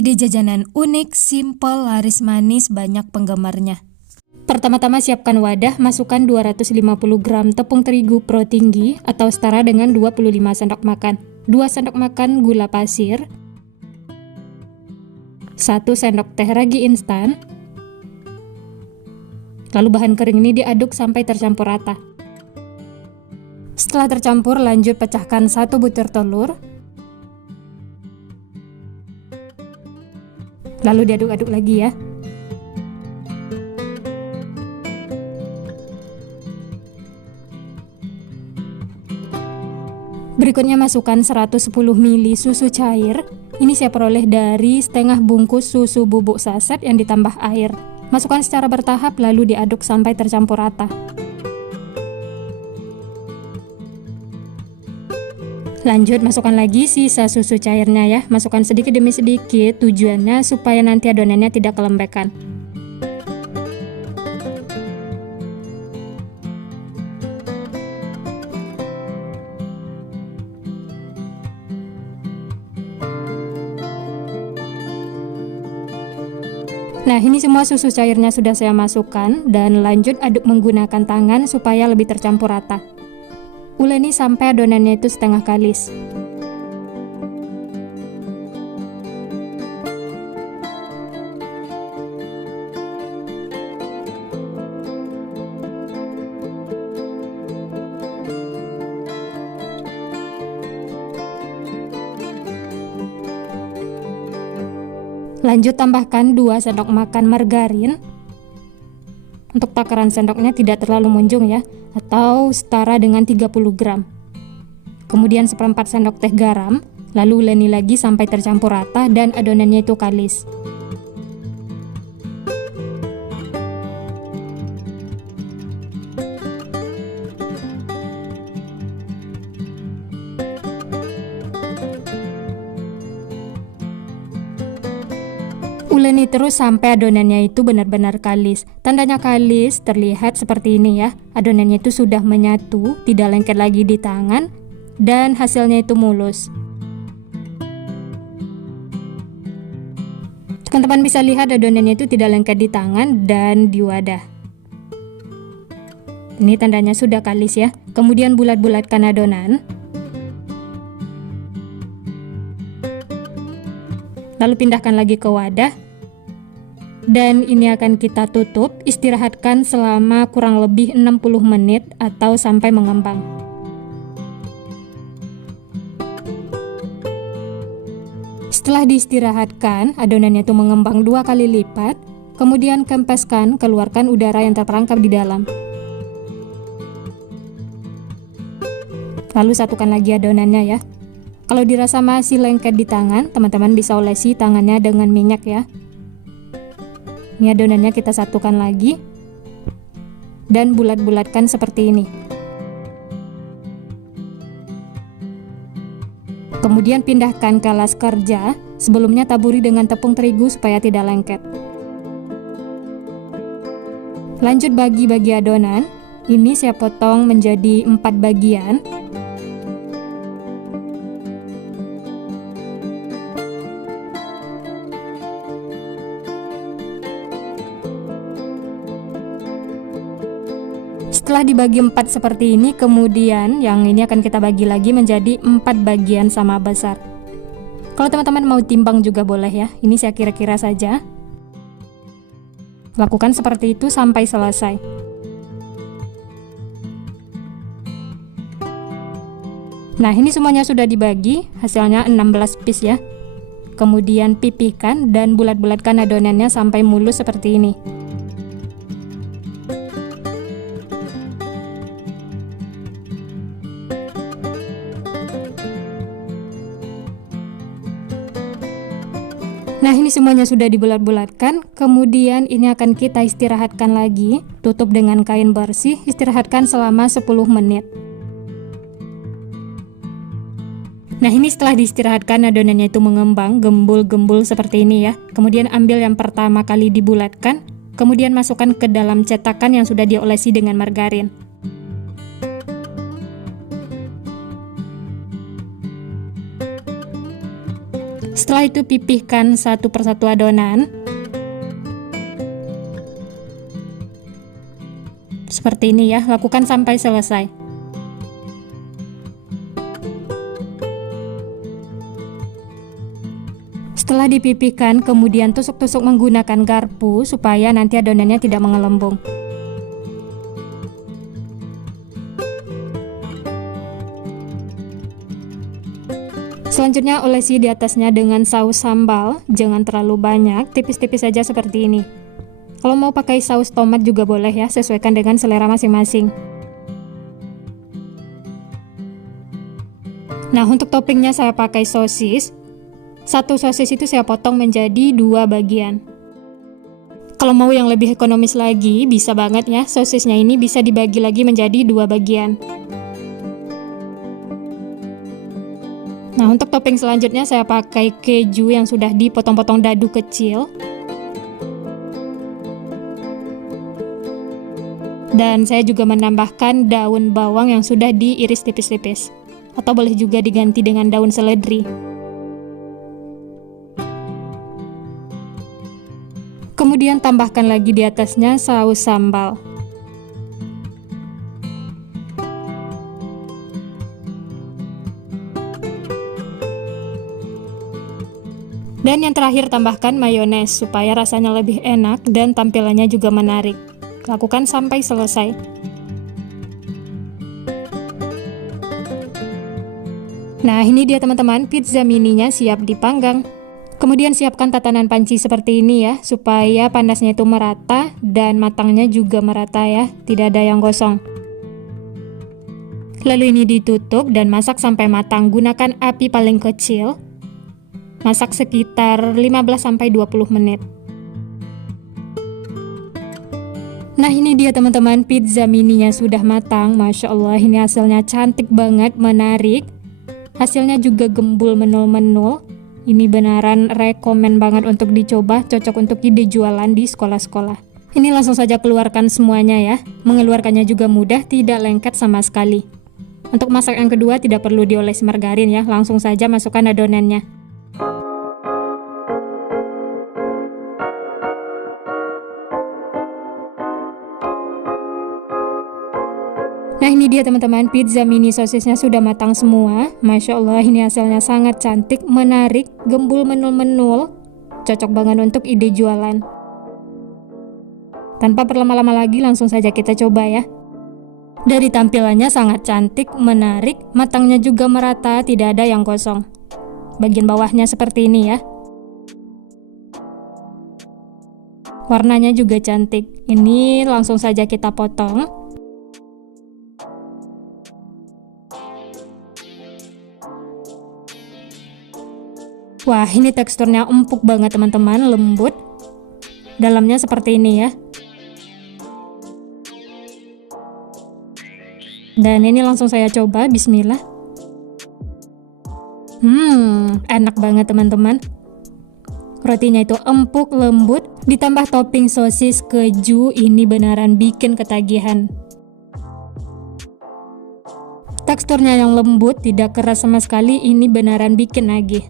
Ide jajanan unik, simpel, laris manis, banyak penggemarnya. Pertama-tama siapkan wadah, masukkan 250 gram tepung terigu pro tinggi atau setara dengan 25 sendok makan, 2 sendok makan gula pasir, 1 sendok teh ragi instan. Lalu bahan kering ini diaduk sampai tercampur rata. Setelah tercampur, lanjut pecahkan 1 butir telur. Lalu diaduk-aduk lagi ya. Berikutnya masukkan 110 ml susu cair. Ini saya peroleh dari setengah bungkus susu bubuk saset yang ditambah air. Masukkan secara bertahap lalu diaduk sampai tercampur rata. Lanjut masukkan lagi sisa susu cairnya ya. Masukkan sedikit demi sedikit, tujuannya supaya nanti adonannya tidak kelembekan. Nah, ini semua susu cairnya sudah saya masukkan dan lanjut aduk menggunakan tangan supaya lebih tercampur rata. Uleni sampai adonannya itu setengah kalis. Lanjut tambahkan 2 sendok makan margarin. Untuk takaran sendoknya tidak terlalu munjung ya, atau setara dengan 30 gram. Kemudian seperempat sendok teh garam, lalu uleni lagi sampai tercampur rata dan adonannya itu kalis. Uleni terus sampai adonannya itu benar-benar kalis. Tandanya kalis terlihat seperti ini ya. Adonannya itu sudah menyatu, tidak lengket lagi di tangan, dan hasilnya itu mulus. Teman-teman bisa lihat adonannya itu tidak lengket di tangan dan di wadah. Ini tandanya sudah kalis ya. Kemudian bulat-bulatkan adonan. Lalu pindahkan lagi ke wadah. Dan ini akan kita tutup, istirahatkan selama kurang lebih 60 menit atau sampai mengembang. Setelah diistirahatkan, adonannya itu mengembang 2 kali lipat, kemudian kempeskan, keluarkan udara yang terperangkap di dalam. Lalu satukan lagi adonannya ya. Kalau dirasa masih lengket di tangan, teman-teman bisa olesi tangannya dengan minyak ya. Ini adonannya kita satukan lagi dan bulat-bulatkan seperti ini. Kemudian pindahkan ke alas kerja, sebelumnya taburi dengan tepung terigu supaya tidak lengket. Lanjut bagi-bagi adonan, ini saya potong menjadi 4 bagian. Setelah dibagi 4 seperti ini, kemudian yang ini akan kita bagi lagi menjadi 4 bagian sama besar. Kalau teman-teman mau timbang juga boleh ya, ini saya kira-kira saja. Lakukan seperti itu sampai selesai. Nah, ini semuanya sudah dibagi, hasilnya 16 piece ya. Kemudian pipihkan dan bulat-bulatkan adonannya sampai mulus seperti ini. Nah, ini semuanya sudah dibulat-bulatkan, kemudian ini akan kita istirahatkan lagi, tutup dengan kain bersih, istirahatkan selama 10 menit. Nah, ini setelah diistirahatkan adonannya itu mengembang, gembul-gembul seperti ini ya. Kemudian ambil yang pertama kali dibulatkan, kemudian masukkan ke dalam cetakan yang sudah diolesi dengan margarin. Setelah itu pipihkan satu persatu adonan. Seperti ini ya, lakukan sampai selesai. Setelah dipipihkan, kemudian tusuk-tusuk menggunakan garpu supaya nanti adonannya tidak mengelembung. Selanjutnya olesi di atasnya dengan saus sambal, jangan terlalu banyak, tipis-tipis saja seperti ini. Kalau mau pakai saus tomat juga boleh ya, sesuaikan dengan selera masing-masing. Nah, untuk toppingnya saya pakai sosis. Satu sosis itu saya potong menjadi 2 bagian. Kalau mau yang lebih ekonomis lagi, bisa banget ya, sosisnya ini bisa dibagi lagi menjadi 2 bagian. Nah, untuk topping selanjutnya saya pakai keju yang sudah dipotong-potong dadu kecil. Dan saya juga menambahkan daun bawang yang sudah diiris tipis-tipis. Atau boleh juga diganti dengan daun seledri. Kemudian tambahkan lagi di atasnya saus sambal. Dan yang terakhir tambahkan mayones supaya rasanya lebih enak dan tampilannya juga menarik. Lakukan sampai selesai. Nah, ini dia teman-teman, pizza mininya siap dipanggang. Kemudian siapkan tatanan panci seperti ini ya, supaya panasnya itu merata dan matangnya juga merata ya, tidak ada yang gosong. Lalu ini ditutup dan masak sampai matang, gunakan api paling kecil. Masak sekitar 15-20 menit. Nah, ini dia teman-teman, pizza mininya sudah matang. Masya Allah, ini hasilnya cantik banget, menarik. Hasilnya juga gembul menul-menul. Ini beneran rekomen banget untuk dicoba, cocok untuk ide jualan di sekolah-sekolah. Ini langsung saja keluarkan semuanya ya. Mengeluarkannya juga mudah, tidak lengket sama sekali. Untuk masak yang kedua tidak perlu dioles margarin ya, langsung saja masukkan adonannya. Nah, ini dia teman-teman, pizza mini sosisnya sudah matang semua. Masya Allah, ini hasilnya sangat cantik, menarik, gembul menul-menul. Cocok banget untuk ide jualan. Tanpa berlama-lama lagi, langsung saja kita coba ya. Dari tampilannya sangat cantik, menarik, matangnya juga merata, tidak ada yang kosong. Bagian bawahnya seperti ini ya. Warnanya juga cantik. Ini langsung saja kita potong. Wah, ini teksturnya empuk banget teman-teman, lembut. Dalamnya seperti ini ya. Dan ini langsung saya coba, bismillah. Enak banget teman-teman. Rotinya itu empuk, lembut, ditambah topping sosis keju, ini beneran bikin ketagihan. Teksturnya yang lembut, tidak keras sama sekali, ini beneran bikin nagih.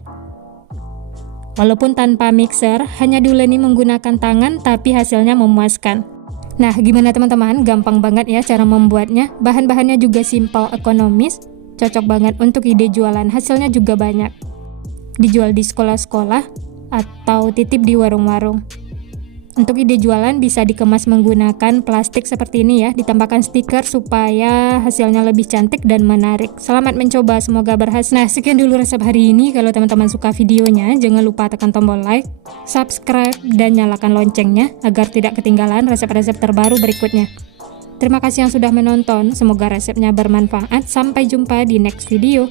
Walaupun tanpa mixer, hanya diuleni menggunakan tangan, tapi hasilnya memuaskan. Nah, gimana teman-teman? Gampang banget ya cara membuatnya. Bahan-bahannya juga simpel, ekonomis, cocok banget untuk ide jualan. Hasilnya juga banyak. Dijual di sekolah-sekolah atau titip di warung-warung. Untuk ide jualan bisa dikemas menggunakan plastik seperti ini ya, ditambahkan stiker supaya hasilnya lebih cantik dan menarik. Selamat mencoba, semoga berhasil. Nah, sekian dulu resep hari ini. Kalau teman-teman suka videonya, jangan lupa tekan tombol like, subscribe, dan nyalakan loncengnya agar tidak ketinggalan resep-resep terbaru berikutnya. Terima kasih yang sudah menonton, semoga resepnya bermanfaat. Sampai jumpa di next video.